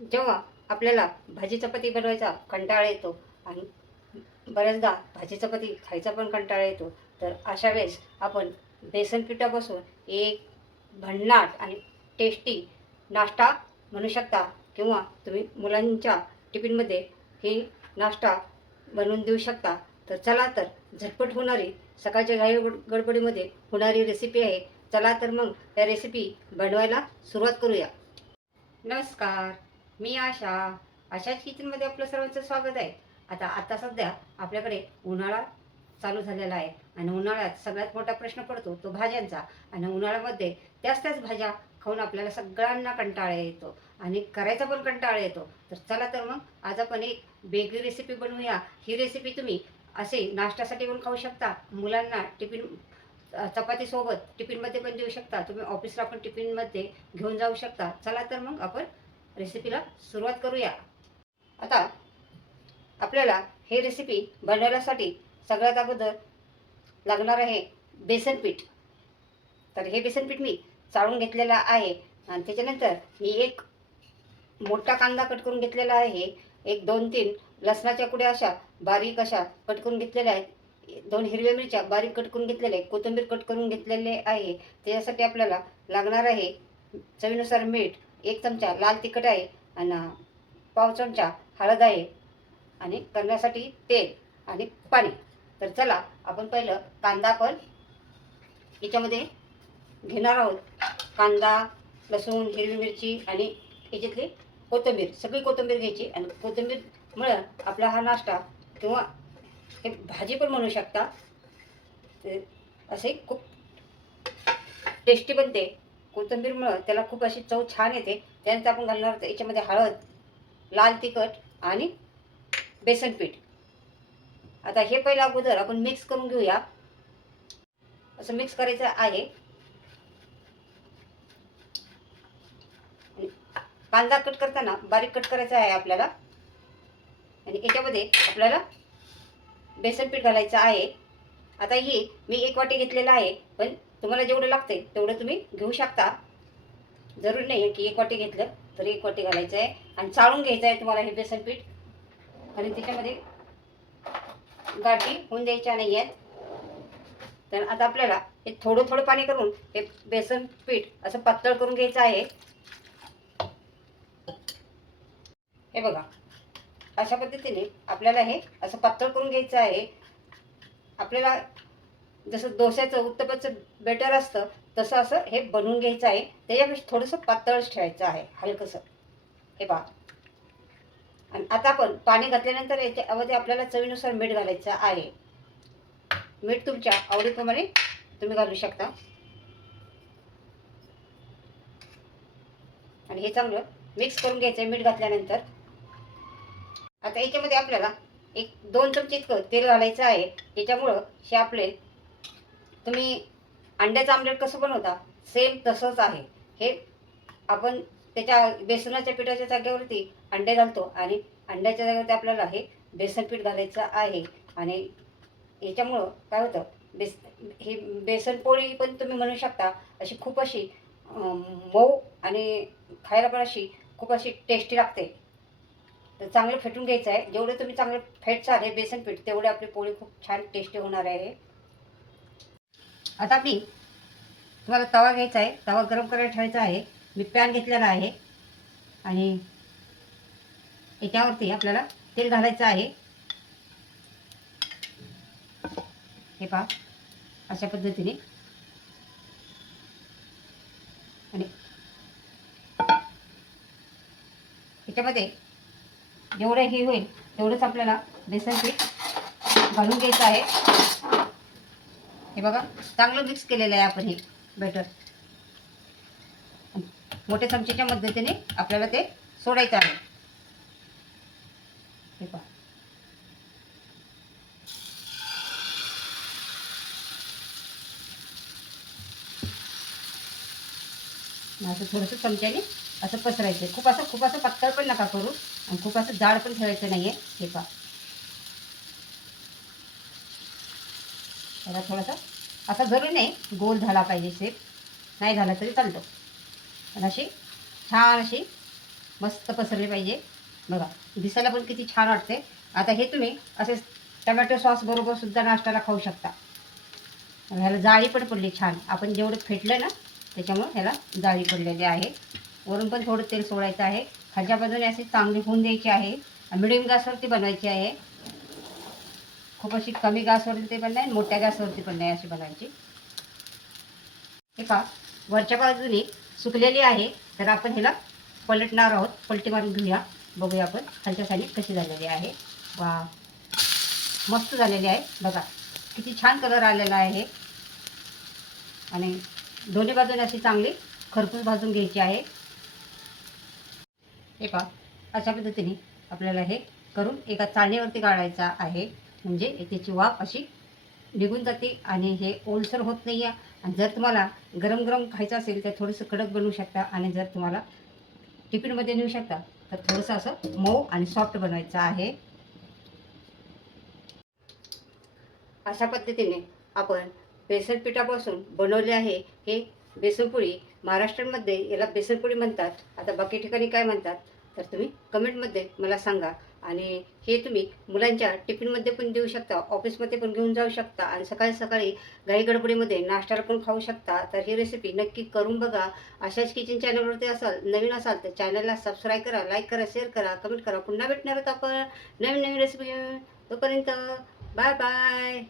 जेव्हा आपल्याला भाजी चपाती बनवायचा कंटाळा येतो आणि बऱ्याचदा भाजी चपाती खायचा पण कंटाळा येतो, तर अशा वेळेस आपण बेसन पिठापासून एक भन्नाट आणि टेस्टी नाश्ता म्हणू शकता किंवा तुम्ही मुलांच्या टिफिनमध्ये ही नाश्ता बनवून देऊ शकता. तर चला तर झटपट होणारी सकाळच्या घाई गडबडीमध्ये होणारी रेसिपी आहे. चला तर मग त्या रेसिपी बनवायला सुरुवात करूया. नमस्कार, मी आशाच किचनमध्ये आपलं सर्वांचं स्वागत आहे. आता सध्या आपल्याकडे उन्हाळा चालू झालेला आहे आणि उन्हाळ्यात सगळ्यात मोठा प्रश्न पडतो तो भाज्यांचा. आणि उन्हाळ्यामध्ये त्याच भाज्या खाऊन आपल्याला सगळ्यांना कंटाळा येतो आणि करायचा पण कंटाळा येतो. तर चला तर मग आज आपण एक वेगळी रेसिपी बनवूया. ही रेसिपी तुम्ही असे नाश्त्यासाठी पण खाऊ शकता, मुलांना टिफिन चपातीसोबत टिफिनमध्ये पण देऊ शकता, तुम्ही ऑफिसला पण टिफिनमध्ये घेऊन जाऊ शकता. चला तर मग आपण रेसिपीला सुरुवात करूया. आता आपल्याला हे रेसिपी बनवण्यासाठी सगळ्यात अगोदर लागणार आहे बेसन पीठ. तर हे बेसन पीठ मी चाळून घेतलेलं आहे आणि त्याच्यानंतर मी एक मोठा कांदा कट करून घेतलेला आहे, एक 2-3 लसणाच्या कुड्या अशा बारीक अशा कट करून घेतलेल्या आहेत, 2 हिरव्या मिरच्या बारीक कट करून घेतलेल्या आहे, कोथिंबीर कट करून घेतलेले आहे. त्याच्यासाठी आपल्याला लागणार आहे चवीनुसार मीठ, 1 चमचा लाल तिखट आहे आणि पाव चमचा हळद आहे आणि करण्यासाठी तेल आणि पाणी. तर चला आपण पहिलं कांदा पण याच्यामध्ये घेणार आहोत. कांदा, लसूण, हिरवी मिरची आणि याच्यातली कोथिंबीर, सगळी कोथिंबीर घ्यायची. आणि कोथिंबीरमुळं आपला हा नाश्ता किंवा हे भाजी पण म्हणू शकता, ते असे खूप टेस्टी बनते. कोथिंबीरमुळं त्याला खूप अशी चव छान येते. त्यानंतर आपण घालणार आहोत याच्यामध्ये हळद, लाल तिखट आणि बेसन पीठ. आता हे पहिलं अगोदर आपण मिक्स करून घेऊया. असं मिक्स करायचं आहे. कांदा कट करताना बारीक कट करायचा आहे आपल्याला. आणि याच्यामध्ये आपल्याला बेसन पीठ घालायचं आहे. आता ही मी 1 वाटी घेतलेलं आहे, पण तुम्हाला जेवढं लागते तेवढं तुम्ही घेऊ शकता. जरूर नाही आहे की 1 वाटी घेतलं तर 1 वाटी घालायचं आहे. आणि चाळून घ्यायचं आहे तुम्हाला हे बेसन पीठ, आणि त्याच्यामध्ये गाठी होऊन द्यायच्या नाही आहेत. तर आता आपल्याला हे थोडं थोडं पाणी करून हे बेसन पीठ असं पातळ करून घ्यायचं आहे. हे बघा, अशा पद्धतीने आपल्याला हे असं पातळ करून घ्यायचं आहे. आपल्याला जसं डोश्याचं उत्तप्पाचं बेटर असतं तसं असं हे बनवून घ्यायचं आहे. त्याच्यापेक्षा थोडंसं पातळच ठेवायचं आहे, हलकंसं. हे पहा. आणि आता आपण पाणी घातल्यानंतर याच्यामध्ये आपल्याला चवीनुसार मीठ घालायचं आहे. मीठ तुमच्या आवडीप्रमाणे तुम्ही घालू शकता. आणि हे चांगलं मिक्स करून घ्यायचं आहे मीठ घातल्यानंतर. आता याच्यामध्ये आपल्याला 1-2 चमचे इतकं तेल घालायचं आहे. त्याच्यामुळं हे आपले, तुम्ही अंड्याचं आमलेट कसं बनवता सेम तसंच आहे हे. आपण त्याच्या बेसनाच्या पिठाच्या जागेवरती अंडे घालतो आणि अंड्याच्या जागेवरती आपल्याला हे बेसन पीठ घालायचं आहे. आणि याच्यामुळं काय होतं, ही बेसन पोळी पण तुम्ही म्हणू शकता. अशी खूप अशी मऊ आणि खायला पण अशी खूप अशी टेस्टी लागते. तर चांगलं फेटून घ्यायचं आहे. जेवढं तुम्ही चांगलं फेटसाल हे बेसन पीठ तेवढे आपली पोळी खूप छान टेस्टी होणार आहे. आता तुम्हाला तवा घ्यायचा आहे, तवा गरम करायला ठेवायचा आहे. मी पॅन घेतलेला आहे आणि याच्यावरती आपल्याला तेल घालायचं आहे. हे पहा, अशा पद्धतीने. आणि याच्यामध्ये जेवढं हे होईल तेवढंच आपल्याला बेसन पीठ घालून घ्यायचं आहे. हे बघा, चांगलं मिक्स केलेलं आहे आपण हे बेटर. मोठ्या चमचेच्या मदतीने आपल्याला ते सोडायचं आहे. हे पहा. असं थोडंसं चमच्याने असं पसरायचं. खूप असं पातळ पण नका करू आणि खूप असं जाड पण ठेवायचं नाही आहे. हे पहा, त्याला थोडासा असा जरूर नाही गोल झाला पाहिजे शेप, नाही झाला तरी चालतो. पण अशी छान अशी मस्त पसरले पाहिजे. बघा दिसायला पण किती छान वाटते. आता हे तुम्ही असे टमॅटो सॉस बरोबर सुद्धा नाश्त्याला खाऊ शकता. ह्याला जाळी पण पडली छान. आपण जेवढं फेटलं ना त्याच्यामुळे ह्याला जाळी पडलेली आहे. वरून पण थोडं तेल सोडायचं आहे. खालच्या बाजूने अशी चांगली होऊन द्यायची आहे. मिडियम गॅसवरती बनवायची आहे. खूप अशी कमी गॅसवरती पण नाही, मोठ्या गॅसवरती पण नाही, अशी बनवायची. हे पहा वरच्या बाजूने सुकलेली आहे. तर आपण ह्याला पलटणार आहोत. पलटी मारून घेऊया. बघूया आपण खालच्या साईडने कशी झालेली आहे. वा मस्त झालेली आहे. बघा किती छान कलर आलेला आहे. आणि दोन्ही बाजूने अशी चांगली खरपूस भाजून घ्यायची आहे. हे पहा अशा पद्धतीने आपल्याला हे करून एका चाळणीवरती काढायचा आहे. म्हणजे त्याची वाफ अशी निघून जाते आणि हे ओलसर होत नाही आहे. आणि जर तुम्हाला गरम गरम खायचं असेल तर थोडंसं कडक बनवू शकता. आणि जर तुम्हाला टिफिनमध्ये नेऊ शकता तर थोडंसं असं मऊ आणि सॉफ्ट बनवायचं आहे. अशा पद्धतीने आपण बेसन पिठापासून बनवले आहे हे बेसनपोळी. महाराष्ट्रामध्ये याला बेसनपोळी म्हणतात. आता बाकी ठिकाणी काय म्हणतात तर तुम्ही कमेंटमध्ये मला सांगा. आणि हे तुम्ही मुलांच्या टिफिनमध्ये पण देऊ शकता, ऑफिसमध्ये पण घेऊन जाऊ शकता आणि सकाळी सकाळी घाई गडबडीमध्ये नाश्त्याला पण खाऊ शकता. तर ही रेसिपी नक्की करून बघा. अशाच किचन चॅनलवरती नवीन असाल तर चॅनलला सबस्क्राईब करा, लाईक करा, शेअर करा, कमेंट करा. पुन्हा भेटणार आहोत आपण नवीन नवीन रेसिपी घेऊन. तोपर्यंत बाय बाय.